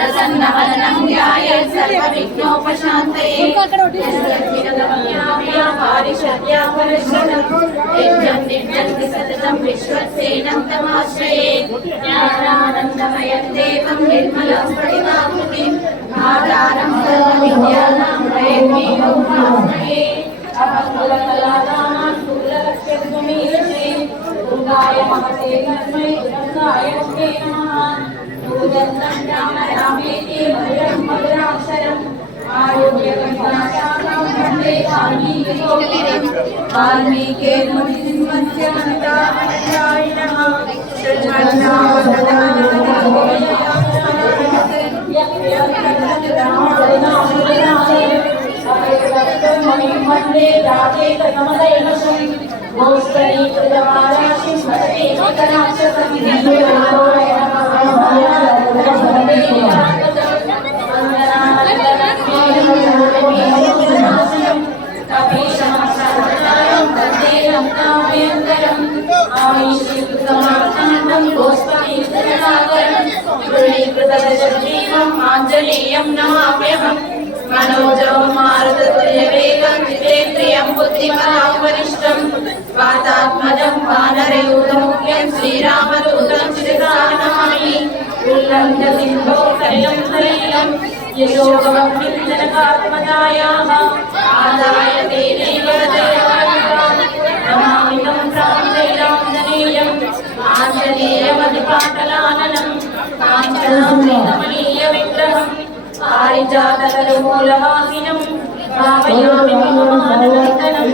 ప్రసన్నవదనం ధ్యాయే సర్వ విఘ్నోపశాంతయే నిత్యం నిత్యంతి సతతం విశ్వసేనం తమాశ్రయే జ్ఞానానందమయం దేవం మహతే కర్మే దుర్గాయ నమః भुजङ्गं राम रामेति मधुरं मधुराक्षरम् आरोग्यकण्ठाशाखां वंदे वाल्मीकियोगिरं वाल्मीकिर्मुनिसिंहस्य मन्त्राय नमः वंदे राधेकमलैव गोस्तरीकृतमालाशिं भजे एकराक्षसं रत्नाभयङ्करम् आविश्यकृतमार्ताण्डं गोस्पतीर्थसागरम् कृतदशग्रीवम् आञ्जलेयं नमाम्यहम् मनोजं मारुततुल्यवेगं जितेन्द्रियं बुद्धिमलापरिष्टं वातात्मजं वानरयूतमुख्यं श्रीरामदूतं श्रीरामामि उल्लं च सिंहो कल्लं कल्लं यशोभवं विन्दनकात्मजायाः आदाय तेनैव నమామితం ప్రాంజలిరాంజనేయం ఆంజనేయమధిపాటలాననం కాంచనామణీయ విగ్రహం పారిజాతకరమూలవాహినం భావయామి మహామానవందనం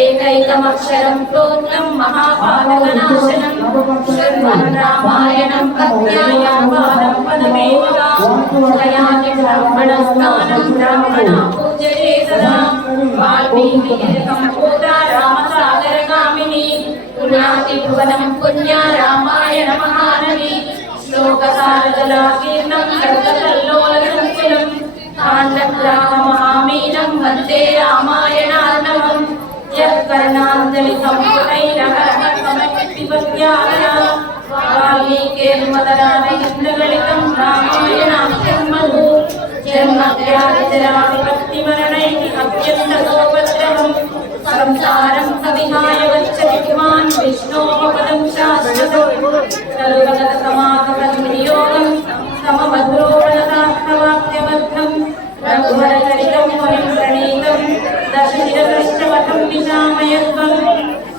ఏకైకమక్షరం స్తోత్రం మహాపాతకనాశనం శృణ్వన్ రామాయణం పద్యాయాపారం పదమేవయాతి బ్రాహ్మణస్థానం బ్రాహ్మణ సదా వాల్మీకి సంపూర్ణ రామసాగరగామిని పుణ్యాతి భువనం పుణ్య రామాయణ మహానది శ్లోకసారజలాకీర్ణం కర్కల్లోలసంకులం కాండగ్రామమహామీనం వందే రామాయణార్ణవం యత్కర్ణాంజలి సంపుటైరహరహరసమపిపత్యాలయ వాల్మీకేర్మదరామేంద్రగళితం రామాయణాఖ్యర్మధు జన్మవ్యాధిజరావిభక్తిమరణైः అత్యంతగోపద్రవం సంసారం సవిహాయ గచ్చతి పుమాన్ విష్ణోः శాశ్వతం సర్వగత परिप्रणीतम् दशशिरकृष्णवटम्बिनामयत्वम्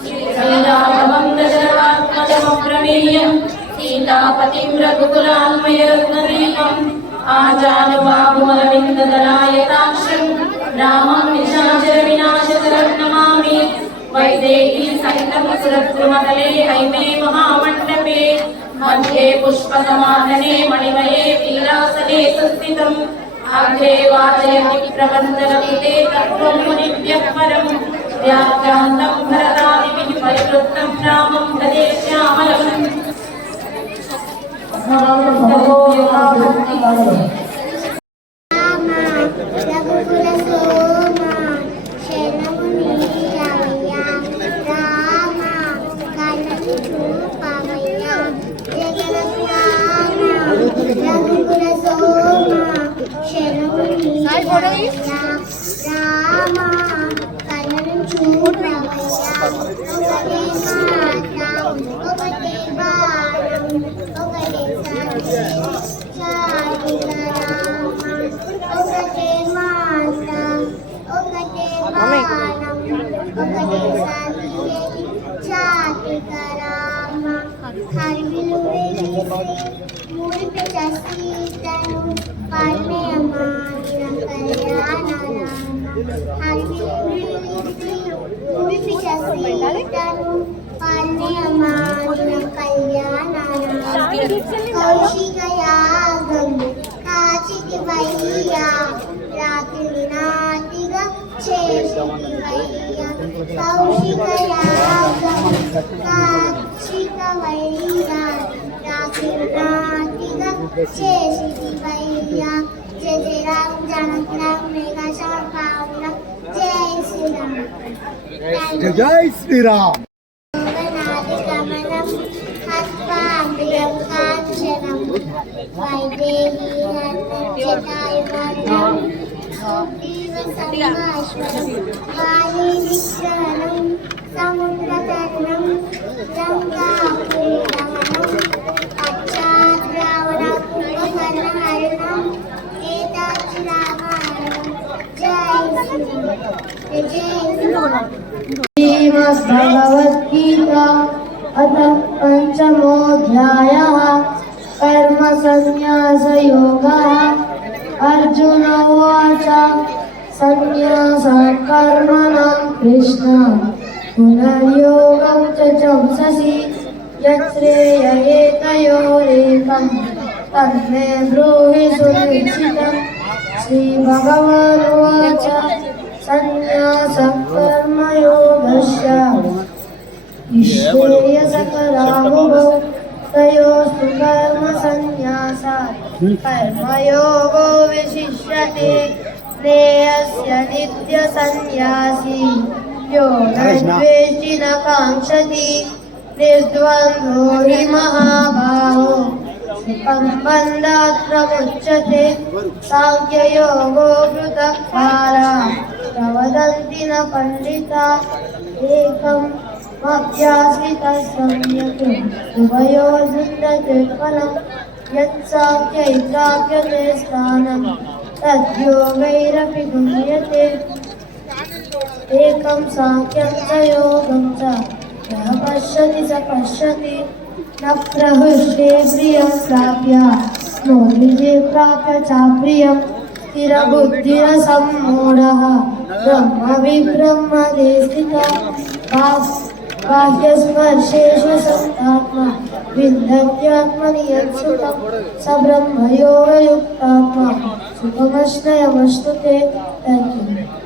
श्रीरामभं दशरथात्मजमप्रमेयम् सीतापतिं रघुकुलान्मयरत्नदीपम् आचार्यबाहुमरविन्ददलायताक्षम् रामं निशाचरविनाशकरं नमामि वैदेही सहितमसुरत्रिमतले हैमे महामण्डपे मध्ये पुष्पसमाधने मणिमये पीरासने संस्थितम् అగ్రేవాచయతి ప్రబంధనమితే తత్వము నిత్యపరం వ్యాఖ్యాంతం భరతాదిభిః పరివృత్తం రామం భజే శ్యామలం భగవో భక్తి శరణముని రమయ్య రామ సీతను పన్నెమాన కళ్యాణాన కౌశిక యాగం వయ్యా రాత్రి నాటిగా చేసితి వయ్యా కౌశిక యాగం కాచిక వయ్యా రాత్రి నాటిగా చేసితి వయ్యా జయ జయ రామ జనక రామ మేఘా శ్యామ్ జై శ్రీరామ్ జై జై శ్రీరామ్ श्रीमद्भगवद्गीता अथ पञ्चमोऽध्यायः कर्मसन्न्यासयोगः अर्जुन उवाच सन्न्यासः कर्मणां कृष्ण। पुनर्योगं च चंससि। यच्छ्रेययेतयोरेकं तन्मे ब्रूहि सुनिश्चितम् श्रीभगवानुवाच। कर्मयोगो विशिष्यते श्रेयस्य नित्यसन्न्यासी यो न द्वेष्टि न काङ्क्षति निर्द्वन्द्वो हि महाबाहो। सुखं साङ्ख्ययोगो पृथक् प्रवदन्ति न पण्डिता एकम् अभ्यासितः सम्यक्। उभयोर्विन्दते फलम् यत्साङ्ख्यै प्राप्यते स्थानं तद्योगैरपि गम्यते एकं साङ्ख्यं च योगं च यः पश्यति स पश्यति न प्रहृष्टे प्रियं प्राप्य नो द्विजे प्राप्य चाप्रियं स्थिरबुद्धिरसम्मूढः ब्रह्मविब्रह्मदे स्थितः భాగ్యస్మర్ శేష సంతాత్మ వింధ్యాత్మ నియత్సుతం సబ్రహ్మయోగయుక్తాత్మ సుఖమశ్రయమస్తు థ్యాంక్ యూ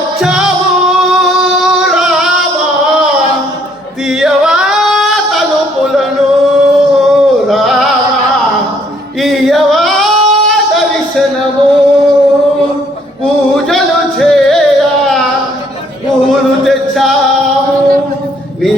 వచ్చావు రావా? తీయవా తలుపులను రావా? ఇయవా దర్శనము? పూజలు చేయా పూలు తెచ్చావు నీ